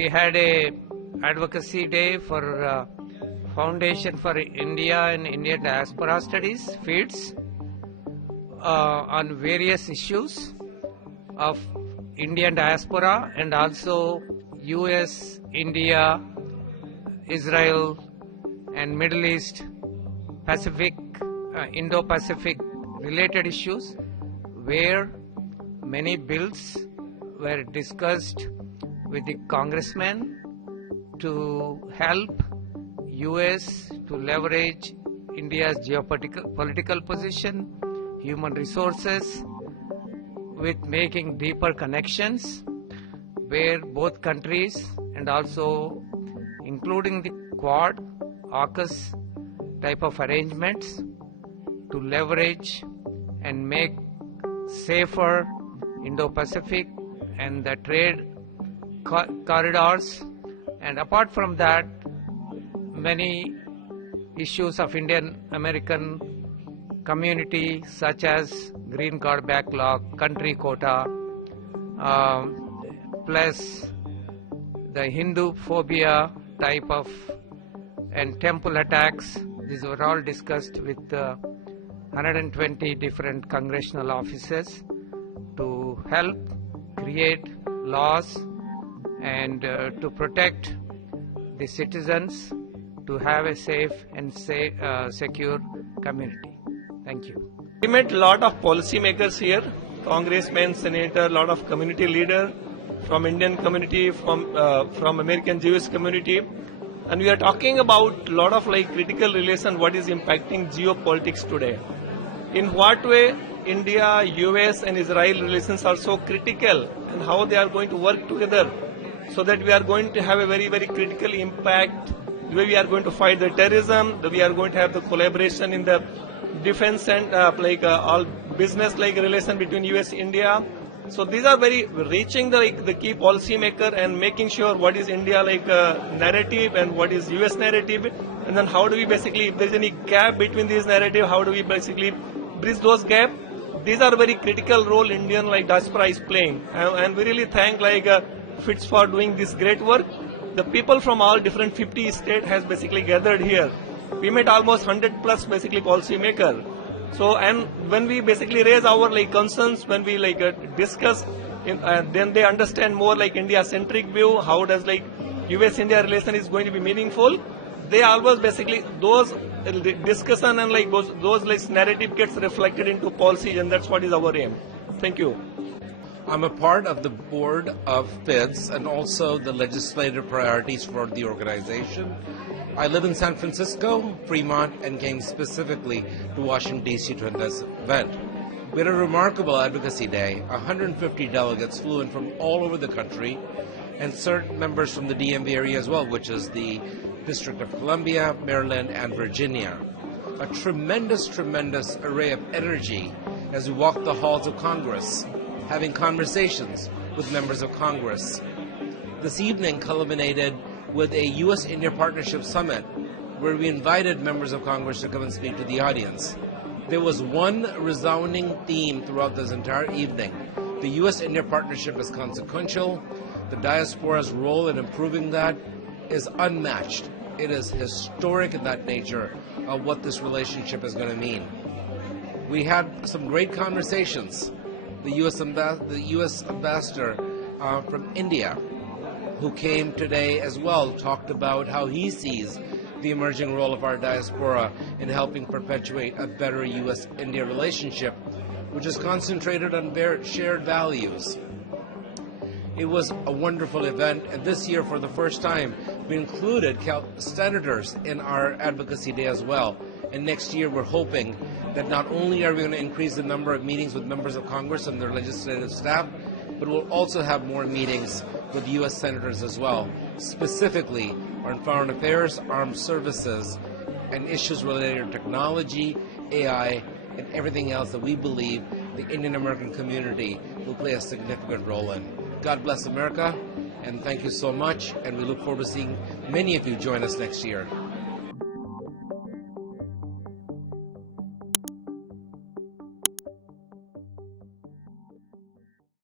we had a Advocacy Day for Foundation for India and Indian Diaspora Studies, FIIDS, on various issues of Indian diaspora and also US, India, Israel and Middle East, Pacific, Indo-Pacific related issues, where many bills were discussed with the congressmen to help US to leverage India's geopolitical position, human resources, with making deeper connections where both countries and also including the Quad, AUKUS type of arrangements to leverage and make safer Indo-Pacific and the trade corridors. And apart from that, many issues of Indian American community such as green card backlog, country quota, plus the Hindu phobia type of and temple attacks. These were all discussed with 120 different congressional offices to help create laws and to protect the citizens to have a safe and secure community. Thank you. We met a lot of policymakers here, congressmen, senator, a lot of community leaders from Indian community, from American Jewish community, and we are talking about a lot of critical relation, what is impacting geopolitics today. In what way India, US and Israel relations are so critical and how they are going to work together so that we are going to have a very, very critical impact, the way we are going to fight the terrorism, the way we are going to have the collaboration in the defense and all business relation between US and India. So these are very reaching the key policy maker and making sure what is India narrative and what is US narrative, and then how do we basically, if there is any gap between these narrative, how do we basically bridge those gaps. These are very critical role Indian diaspora is playing, and we really thank FIIDS for doing this great work. The people from all different 50 states has basically gathered here. We met almost 100 plus basically policy maker. So, and when we basically raise our concerns, when we discuss, then they understand more India centric view. How does US-India relation is going to be meaningful? They always basically those discussion and those narrative gets reflected into policy, and that's what is our aim. Thank you. I'm a part of the board of FIIDS and also the legislative priorities for the organization. I live in San Francisco, Fremont, and came specifically to Washington, D.C. to attend this event. We had a remarkable advocacy day. 150 delegates flew in from all over the country, and certain members from the DMV area as well, which is the District of Columbia, Maryland, and Virginia. A tremendous, tremendous array of energy as we walked the halls of Congress, having conversations with members of Congress. This evening culminated with a U.S.-India Partnership Summit, where we invited members of Congress to come and speak to the audience. There was one resounding theme throughout this entire evening. The U.S.-India Partnership is consequential. The diaspora's role in improving that is unmatched. It is historic in that nature of what this relationship is going to mean. We had some great conversations. The U.S. ambassador from India, who came today as well, talked about how he sees the emerging role of our diaspora in helping perpetuate a better U.S.-India relationship, which is concentrated on shared values. It was a wonderful event, and this year, for the first time, we included senators in our Advocacy Day as well. And next year, we're hoping that not only are we going to increase the number of meetings with members of Congress and their legislative staff, but we'll also have more meetings with U.S. senators as well, specifically on foreign affairs, armed services, and issues related to technology, AI, and everything else that we believe the Indian American community will play a significant role in. God bless America, and thank you so much, and we look forward to seeing many of you join us next year.